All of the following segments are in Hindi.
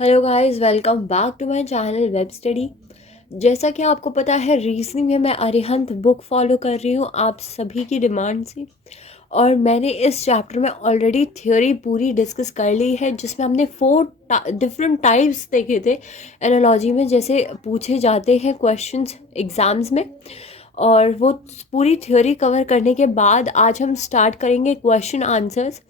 Hello guys, welcome back to my channel web study. जैसा कि आपको पता है, रीजनिंग में मैं अरिहंत बुक फॉलो कर रही हूँ आप सभी की डिमांड से। और मैंने इस चैप्टर में ऑलरेडी थ्योरी पूरी डिस्कस कर ली है, जिसमें हमने 4 डिफरेंट टाइप्स देखे थे एनालॉजी में, जैसे पूछे जाते हैं क्वेश्चंस एग्जाम्स में। और वो पूरी थ्योरी कवर करने के बाद आज हम स्टार्ट करेंगे क्वेश्चन आंसर्स।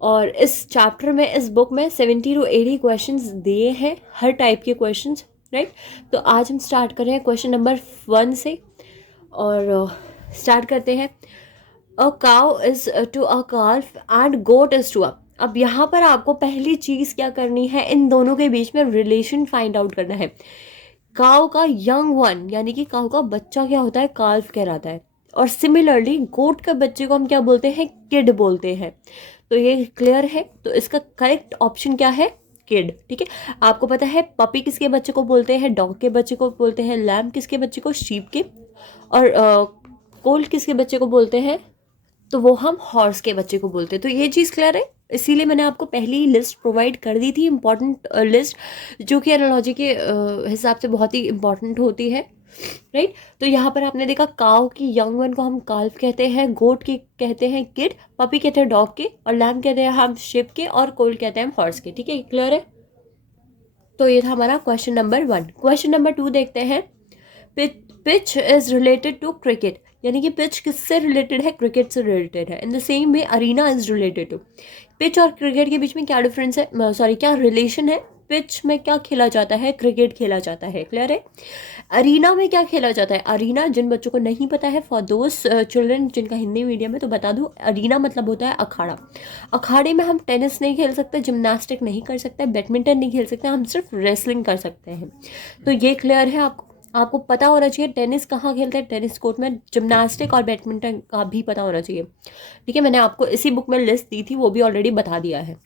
और इस चैप्टर में, इस बुक में 70 to 80 क्वेश्चंस दिए हैं, हर टाइप के क्वेश्चंस, राइट। तो आज हम स्टार्ट कर रहे हैं क्वेश्चन नंबर 1 से। और स्टार्ट करते हैं। A cow is to a calf and goat is to a. अब यहाँ पर आपको पहली चीज़ क्या करनी है, इन दोनों के बीच में रिलेशन फाइंड आउट करना है। काउ का यंग वन यानी कि काउ का बच्चा क्या होता है, काल्फ कहलाता है। और सिमिलरली गोट के बच्चे को हम क्या बोलते हैं, किड बोलते हैं। तो ये क्लियर है। तो इसका करेक्ट ऑप्शन क्या है, किड। ठीक है। आपको पता है पपी किसके बच्चे को बोलते हैं, डॉग के बच्चे को बोलते हैं, लैम्ब किसके बच्चे को, शीप के। और कोल्ट किसके बच्चे को बोलते हैं, तो वो हम हॉर्स के बच्चे को बोलते हैं। तो ये चीज़ क्लियर है। इसीलिए मैंने आपको पहली लिस्ट प्रोवाइड कर दी थी, इंपॉर्टेंट लिस्ट, जो कि एनालॉजी के हिसाब से बहुत ही इंपॉर्टेंट होती है, राइट। तो यहाँ पर आपने देखा, काउ की यंग वन को हम काल्फ कहते हैं, गोट की कहते हैं किड, पपी कहते हैं डॉग के, और लैम कहते हैं हम शिप के, और कोल्ट कहते हैं हम हॉर्स के। ठीक है, क्लियर है। तो ये था हमारा क्वेश्चन नंबर 1। क्वेश्चन नंबर 2 देखते हैं। Pitch is related to cricket, यानी कि पिच किससे रिलेटेड है, क्रिकेट से रिलेटेड है। In the same way arena is related to. Pitch और क्रिकेट के बीच में क्या डिफरेंस है, सॉरी क्या रिलेशन है। पिच में क्या खेला जाता है, क्रिकेट खेला जाता है, क्लियर है। अरीना में क्या खेला जाता है, अरीना जिन बच्चों को नहीं पता है, फॉर दोज चिल्ड्रन जिनका हिंदी मीडियम है, तो बता दूं, अरीना मतलब होता है अखाड़ा। अखाड़े में हम टेनिस नहीं खेल सकते, जिम्नास्टिक नहीं कर सकते, बैडमिंटन नहीं खेल सकते, हम सिर्फ रेसलिंग कर सकते हैं। तो ये क्लियर है। आपको पता होना चाहिए टेनिस कहाँ खेलते हैं, टेनिस कोर्ट में। जिम्नास्टिक और बैडमिंटन का भी पता होना चाहिए। ठीक है, मैंने आपको इसी बुक में लिस्ट दी थी, वो भी ऑलरेडी बता दिया है।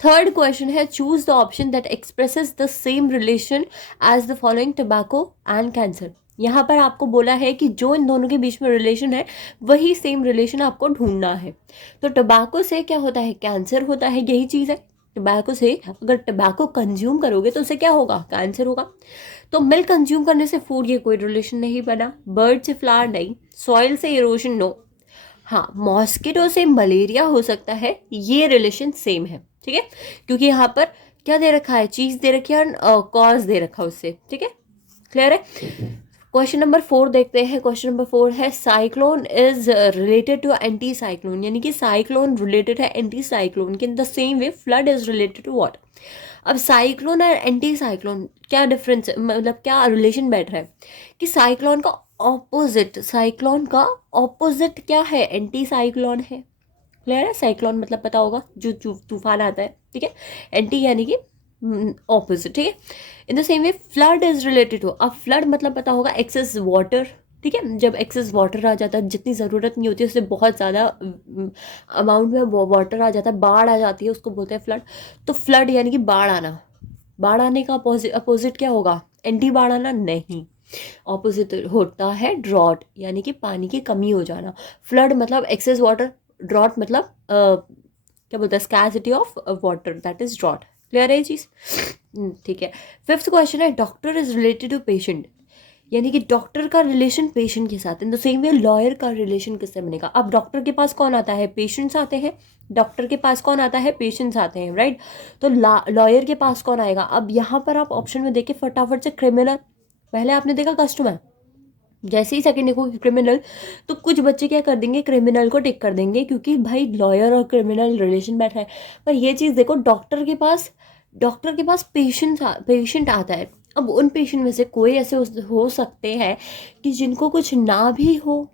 थर्ड क्वेश्चन है, choose the option that expresses the same relation as the following tobacco and cancer. यहाँ पर आपको बोला है कि जो इन दोनों के बीच में रिलेशन है, वही सेम रिलेशन आपको ढूंढना है। तो टोबैको से क्या होता है, कैंसर होता है, यही चीज़ है। टोबैको से अगर टोबैको कंज्यूम करोगे तो उससे क्या होगा, कैंसर होगा। तो मिल्क कंज्यूम करने से फूड, ये कोई रिलेशन नहीं बना। बर्ड से फ्लावर नहीं, सॉइल से इरोशन नो। हाँ, मॉस्किटो से मलेरिया हो सकता है, ये रिलेशन सेम है। ठीक है, क्योंकि यहाँ पर क्या दे रखा है, चीज दे रखी है और कॉज दे रखा है उससे। ठीक है, क्लियर है। क्वेश्चन नंबर 4 देखते हैं। क्वेश्चन नंबर 4 है, cyclone is related to anti cyclone, यानी कि साइक्लोन रिलेटेड है एंटी साइक्लोन के। In the same way flood is related to what. अब साइक्लोन और एंटी साइक्लोन क्या डिफरेंस, मतलब क्या रिलेशन बैठ रहा है, कि साइक्लोन का ऑपोजिट, साइक्लोन का ऑपोजिट क्या है, एंटी साइक्लोन है। क्लियर है। साइक्लोन मतलब पता होगा, जो तूफान आता है। ठीक है, एंटी यानी कि ऑपोजिट। ठीक है। In the same way flood is related to, अब फ्लड मतलब पता होगा एक्सेस वाटर। ठीक है, जब एक्सेस वाटर आ जाता है, जितनी ज़रूरत नहीं होती उससे बहुत ज़्यादा अमाउंट में वाटर आ जाता है, बाढ़ आ जाती है, उसको बोलते हैं फ्लड। तो फ्लड यानी कि बाढ़ आना। बाढ़ आने का अपोजिट क्या होगा, एंटी बाढ़ आना नहीं। ऑपोजिट होता है ड्रॉट, यानी कि पानी की कमी हो जाना। फ्लड मतलब एक्सेस वाटर, ड्रॉट मतलब क्या बोलते हैं, scarcity of water, that is drought. Clear है ये चीज़। ठीक है। फिफ्थ क्वेश्चन है, doctor is related to patient, यानी कि डॉक्टर का रिलेशन पेशेंट के साथ। In the same way lawyer का रिलेशन किससे बनेगा। अब डॉक्टर के पास कौन आता है, पेशेंट्स आते हैं। डॉक्टर के पास कौन आता है, पेशेंट्स आते हैं, राइट। तो लॉयर के पास कौन आएगा। अब यहाँ पर आप ऑप्शन में देखें फटाफट से, क्रिमिनल। पहले आपने देखा कस्टमर, जैसे ही सेकंड देखो क्रिमिनल, तो कुछ बच्चे क्या कर देंगे, क्रिमिनल को टिक कर देंगे, क्योंकि भाई लॉयर और क्रिमिनल रिलेशन बैठा है। पर ये चीज़ देखो, डॉक्टर के पास पेशेंट आता है। अब उन पेशेंट में से कोई ऐसे हो सकते हैं कि जिनको कुछ ना भी हो।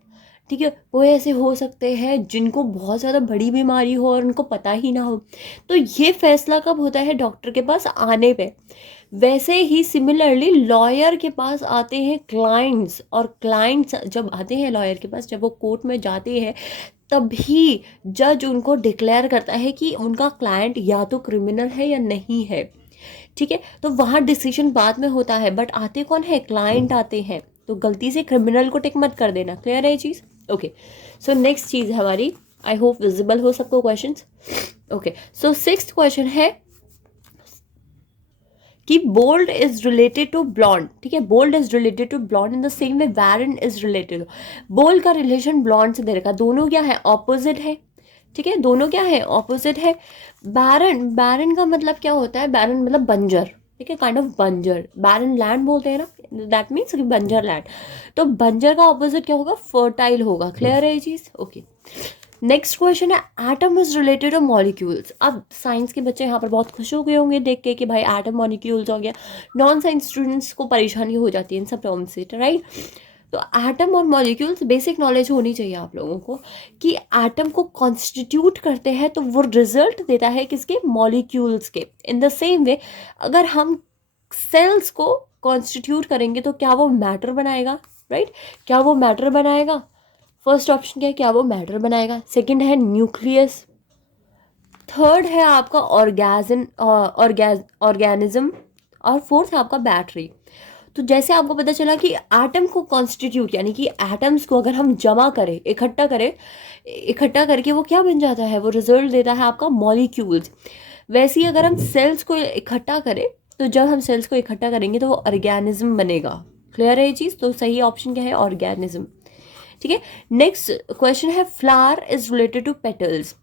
ठीक है, वो ऐसे हो सकते हैं जिनको बहुत ज़्यादा बड़ी बीमारी हो और उनको पता ही ना हो। तो ये फैसला कब होता है, डॉक्टर के पास आने पे। वैसे ही सिमिलरली लॉयर के पास आते हैं क्लाइंट्स, और क्लाइंट्स जब आते हैं लॉयर के पास, जब वो कोर्ट में जाते हैं, तभी जज उनको डिक्लेयर करता है कि उनका क्लाइंट या तो क्रिमिनल है या नहीं है। ठीक है, तो वहाँ डिसीजन बाद में होता है, बट आते कौन है, क्लाइंट आते हैं। तो गलती से क्रिमिनल को टिक मत कर देना। क्लियर है ये चीज़। ओके, सो नेक्स्ट चीज़ है हमारी, आई होप विजिबल हो सबको questions. Okay, so sixth question है, कि bold is related to blond, ठीक है, bold is related to blond in the same way barren is related. Bold का रिलेशन ब्लॉन्ड से दे रखा, दोनों क्या है, ऑपोजिट है, ठीक है, दोनों क्या है, ऑपोजिट है। बैरन, बैरन का मतलब क्या होता है, बैरन मतलब बंजर, ठीक है, काइंड ऑफ बंजर, बैरन लैंड बोलते हैं ना, दैट मीन्स बंजर लैंड। तो बंजर का ऑपोजिट क्या होगा, फर्टाइल होगा। क्लियर है ये चीज? ओके। नेक्स्ट क्वेश्चन है, atom is related two molecules. अब साइंस के बच्चे यहाँ पर बहुत खुश हो गए होंगे देख के कि भाई एटम मॉलिक्यूल्स हो गया, नॉन साइंस स्टूडेंट्स को परेशानी हो जाती है इन सब टर्म से, राइट। तो एटम और मॉलिक्यूल्स बेसिक नॉलेज होनी चाहिए आप लोगों को कि एटम को कॉन्स्टिट्यूट करते हैं तो वो रिजल्ट देता है किसके, मॉलिक्यूल्स के। इन द सेम वे अगर हम सेल्स को कॉन्स्टिट्यूट करेंगे तो क्या वो मैटर बनाएगा, राइट, क्या वो मैटर बनाएगा। फर्स्ट ऑप्शन क्या है, क्या वो मैटर बनाएगा। सेकंड है न्यूक्लियस। थर्ड है आपका ऑर्गेनिज्म। और फोर्थ है आपका बैटरी। तो जैसे आपको पता चला कि एटम को कॉन्स्टिट्यूट यानी कि एटम्स को अगर हम जमा करें, इकट्ठा करें, इकट्ठा करके वो क्या बन जाता है, वो रिजल्ट देता है आपका मॉलिक्यूल्स। वैसे ही अगर हम सेल्स को इकट्ठा करें तो जब हम सेल्स को इकट्ठा करेंगे तो वो ऑर्गेनिज्म बनेगा। क्लियर है ये चीज़? तो सही ऑप्शन क्या है, ऑर्गेनिज्म, ठीक है। नेक्स्ट क्वेश्चन है, flower is related to petals.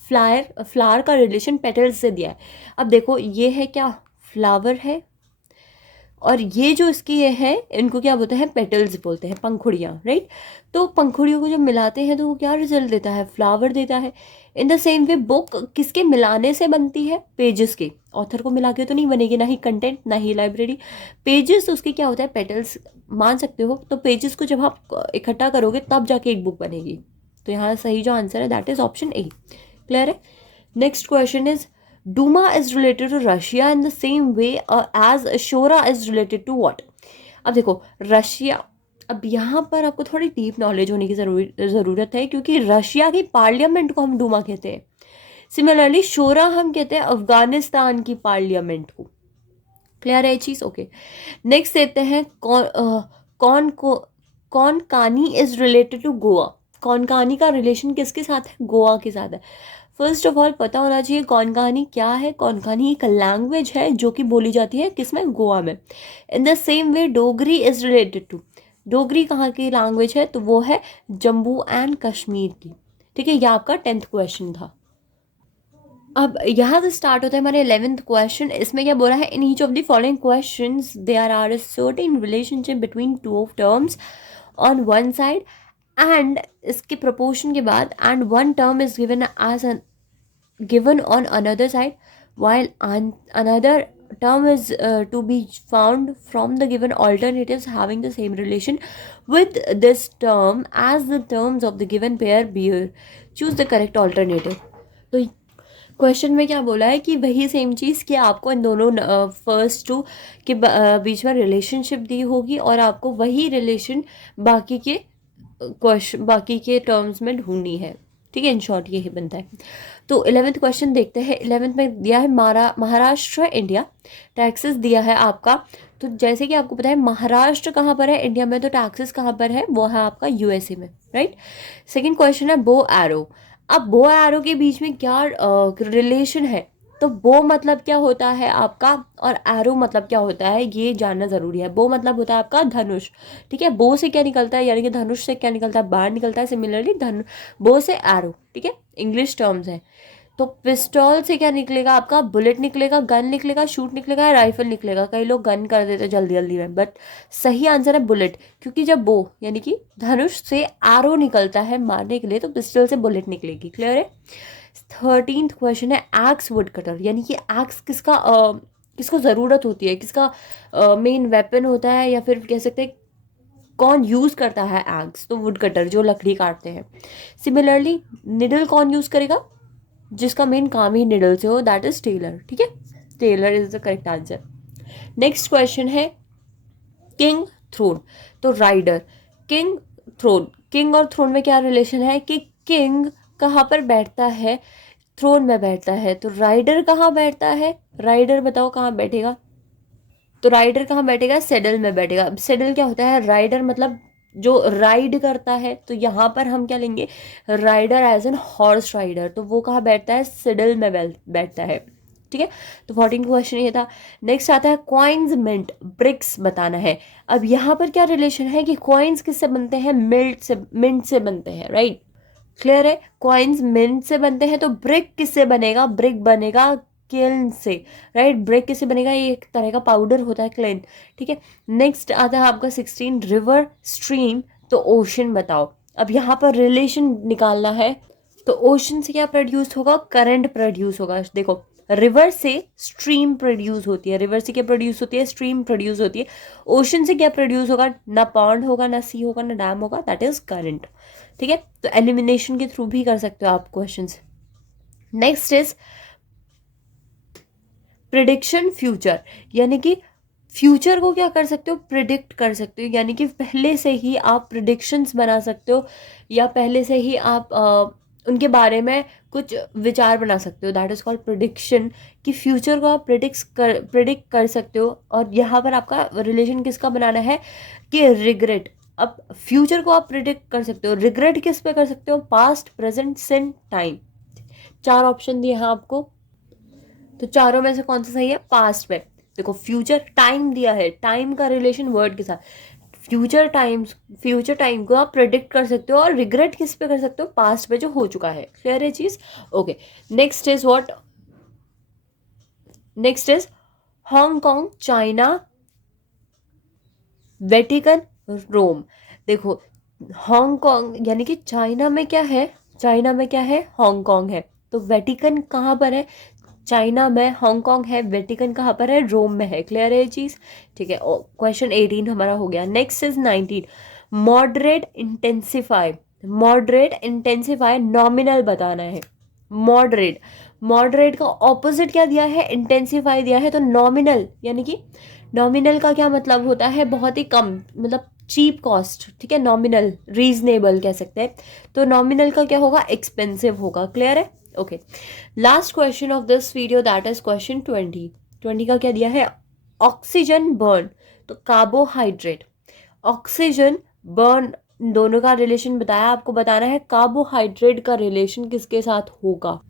Flower का रिलेशन पेटल्स से दिया है। अब देखो ये है क्या, फ्लावर है, और ये जो इसकी ये है इनको क्या बोलते हैं, पेटल्स बोलते हैं, पंखुड़ियाँ, राइट। तो पंखुड़ियों को जब मिलाते हैं तो वो क्या रिजल्ट देता है, फ्लावर देता है। In the same way book किसके मिलाने से बनती है, पेजेस के। ऑथर को मिला के तो नहीं बनेगी, ना ही कंटेंट ना ही लाइब्रेरी। पेजेस उसके क्या होता है, पेटल्स मान सकते हो। तो पेजेस को जब आप इकट्ठा करोगे तब जाके एक बुक बनेगी। तो यहाँ सही जो आंसर है that is option A. Clear है? Next question is, Duma is related to Russia in the same way as Shora is related to what? अब देखो रशिया, अब यहाँ पर आपको थोड़ी डीप नॉलेज होने की ज़रूरत है क्योंकि रशिया की पार्लियामेंट को हम डूमा कहते हैं। सिमिलरली शोरा हम कहते हैं अफगानिस्तान की पार्लियामेंट को। क्लियर है ये चीज़? ओके। नेक्स्ट देते हैं कौन कानी इज रिलेटेड टू गोवा। कौन कानी का रिलेशन किसके साथ है, गोवा के साथ है। फर्स्ट ऑफ ऑल पता होना चाहिए कौनकानी क्या है। कौनकानी एक लैंग्वेज है जो कि बोली जाती है किसमें, गोवा में। In the same way Dogri is related to, Dogri कहाँ की लैंग्वेज है, तो वो है जम्मू एंड कश्मीर की। ठीक है, ये आपका 10th क्वेश्चन था। अब यहाँ से स्टार्ट होता है हमारे 11th क्वेश्चन। इसमें क्या बोला है, in each of the following questions there are a certain relationship between two of terms on one side and इसके प्रोपोर्शन के बाद and one term is given as given on another side while another term is to be found from the given alternatives having the same relation with this term as the terms of the given pair bear. Choose the correct alternative. तो क्वेश्चन में क्या बोला है कि वही सेम चीज़ कि आपको इन दोनों फर्स्ट टू के बीच में रिलेशनशिप दी होगी और आपको वही रिलेशन बाकी के क्वेश्चन बाकी के टर्म्स में ढूंढनी है। ठीक है, इन शॉर्ट यही बनता है। तो 11th क्वेश्चन देखते हैं। 11th में दिया है महाराष्ट्र इंडिया, टैक्सेस दिया है आपका। तो जैसे कि आपको पता है महाराष्ट्र कहाँ पर है इंडिया में, तो टैक्सेस कहाँ पर है, वो है आपका यूएसए में, राइट। सेकंड क्वेश्चन है बो एरो। अब बो एरो के बीच में क्या रिलेशन है, तो बो मतलब क्या होता है आपका और एरो मतलब क्या होता है ये जानना ज़रूरी है। बो मतलब होता है आपका धनुष, ठीक है। बो से क्या निकलता है, यानी कि धनुष से क्या निकलता है, बाण निकलता है। सिमिलरली बो से एरो, ठीक है, इंग्लिश टर्म्स है। तो पिस्टॉल से क्या निकलेगा आपका, बुलेट निकलेगा, गन निकलेगा, शूट निकलेगा, राइफल निकलेगा। कई लोग गन कर देते हैं जल्दी जल्दी में, बट सही आंसर है बुलेट, क्योंकि जब बो यानी कि धनुष से एरो निकलता है मारने के लिए तो पिस्टल से बुलेट निकलेगी। क्लियर है? 13th क्वेश्चन है एक्स वुड कटर, यानी कि एक्स किसका किसको ज़रूरत होती है, किसका मेन वेपन होता है, या फिर कह सकते हैं कौन यूज़ करता है एक्स, तो वुड कटर जो लकड़ी काटते हैं। सिमिलरली निडल कौन यूज़ करेगा, जिसका मेन काम ही निडल से हो, दैट इज टेलर। ठीक है, tailor is the correct answer. Next question है किंग थ्रोन, तो राइडर, किंग थ्रोन, किंग और थ्रोन में क्या रिलेशन है कि किंग कहाँ पर बैठता है, थ्रोन में बैठता है। तो राइडर कहाँ बैठता है, राइडर बताओ कहाँ बैठेगा, तो राइडर कहाँ बैठेगा, सेडल में बैठेगा। सेडल क्या होता है, राइडर मतलब जो राइड करता है, तो यहाँ पर हम क्या लेंगे, rider as an horse rider, तो वो कहाँ बैठता है, सेडल में बैठता है। ठीक है। तो 14 क्वेश्चन ये था। नेक्स्ट आता है कॉइन्स मिंट ब्रिक्स बताना है। अब यहाँ पर क्या रिलेशन है कि कॉइन्स किससे बनते हैं, मिंट से बनते हैं, राइट। क्लियर है, कॉइन्स मिंट से बनते हैं, तो ब्रिक किससे बनेगा, ब्रिक बनेगा किल्न से, राइट। ब्रिक किससे बनेगा, ये एक तरह का पाउडर होता है क्लेन, ठीक है। नेक्स्ट आता है आपका 16 रिवर स्ट्रीम तो ओशन बताओ। अब यहाँ पर रिलेशन निकालना है, तो ओशन से क्या प्रोड्यूस होगा, करंट प्रोड्यूस होगा। देखो रिवर से स्ट्रीम प्रोड्यूस होती है, रिवर से क्या प्रोड्यूस होती है, स्ट्रीम प्रोड्यूस होती है। ओशन से क्या प्रोड्यूस होगा, ना पॉन्ड होगा, ना सी होगा, ना डैम होगा, दैट इज करंट, ठीक है। तो एलिमिनेशन के थ्रू भी कर सकते हो आप questions. Next is prediction future, यानी कि फ्यूचर को क्या कर सकते हो, प्रिडिक्ट कर सकते हो, यानी कि पहले से ही आप प्रिडिक्शंस बना सकते हो, या पहले से ही आप उनके बारे में कुछ विचार बना सकते हो, दैट इज कॉल्ड प्रिडिक्शन। कि फ्यूचर को आप प्रिडिक्ट कर सकते हो। और यहाँ पर आपका रिलेशन किसका बनाना है कि रिग्रेट। अब फ्यूचर को आप प्रिडिक्ट कर सकते हो, रिग्रेट किस पे कर सकते हो, पास्ट, प्रेजेंट, सिन, टाइम। 4 ऑप्शन दिए हैं आपको, तो चारों में से कौन सा सही है, पास्ट में। देखो फ्यूचर टाइम दिया है, टाइम का रिलेशन वर्ड के साथ, फ्यूचर टाइम को आप प्रेडिक्ट कर सकते हो, और रिग्रेट किस पे कर सकते हो, पास्ट पे जो हो चुका है। क्लियर है चीज, okay. Next is what, next is Hong Kong, China, Vatican, Rome. देखो हांगकांग यानी कि चाइना में क्या है, चाइना में क्या है, हांगकांग है। तो वेटिकन कहाँ पर है, चाइना में, हांगकांग है, वेटिकन कहाँ पर है, रोम में है। क्लियर है ये चीज़, ठीक है। क्वेश्चन 18 हमारा हो गया। Next is 19 moderate intensify, moderate intensify nominal बताना है। मॉडरेट, मॉडरेट का ऑपोजिट क्या दिया है, इंटेंसिफाई दिया है। तो नॉमिनल यानी कि नॉमिनल का क्या मतलब होता है, बहुत ही कम, मतलब चीप कॉस्ट, ठीक है। नॉमिनल रीजनेबल कह सकते हैं। तो नॉमिनल का क्या होगा, एक्सपेंसिव होगा। क्लियर है, okay. Last question of this video that is question 20। 20 का क्या दिया है, ऑक्सीजन बर्न तो कार्बोहाइड्रेट, ऑक्सीजन बर्न, दोनों का रिलेशन बताया, आपको बताना है कार्बोहाइड्रेट का रिलेशन किसके साथ होगा,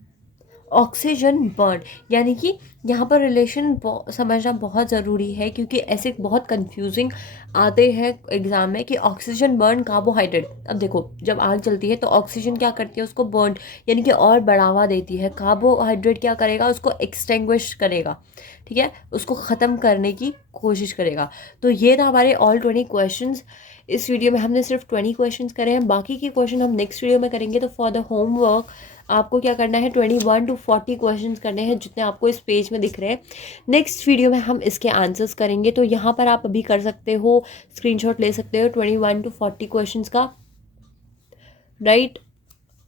ऑक्सीजन बर्न। यानी कि यहाँ पर रिलेशन समझना बहुत ज़रूरी है, क्योंकि ऐसे बहुत कंफ्यूजिंग आते हैं एग्जाम में कि ऑक्सीजन बर्न कार्बोहाइड्रेट। अब देखो जब आग जलती है तो ऑक्सीजन क्या करती है, उसको बर्न यानी कि और बढ़ावा देती है। कार्बोहाइड्रेट क्या करेगा, उसको एक्सटिंग्विश करेगा, ठीक है, उसको ख़त्म करने की कोशिश करेगा। तो ये था हमारे ऑल 20 क्वेश्चन। इस वीडियो में हमने सिर्फ 20 क्वेश्चन करे हैं, बाकी के क्वेश्चन हम नेक्स्ट वीडियो में करेंगे। तो फॉर द होमवर्क आपको क्या करना है, 21 to 40 क्वेश्चंस करने हैं, जितने आपको इस पेज में दिख रहे हैं। नेक्स्ट वीडियो में हम इसके आंसर्स करेंगे। तो यहाँ पर आप अभी कर सकते हो, स्क्रीनशॉट ले सकते हो 21 to 40 क्वेश्चंस का, राइट।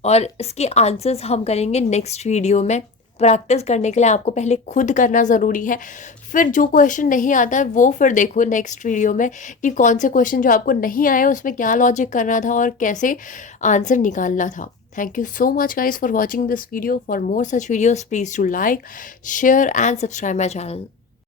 और इसके आंसर्स हम करेंगे नेक्स्ट वीडियो में। प्रैक्टिस करने के लिए आपको पहले खुद करना ज़रूरी है, फिर जो क्वेश्चन नहीं आता है वो फिर देखो नेक्स्ट वीडियो में कि कौन से क्वेश्चन जो आपको नहीं आए उसमें क्या लॉजिक करना था और कैसे आंसर निकालना था। Thank you so much guys for watching this video. For more such videos, please do like, share and subscribe my channel.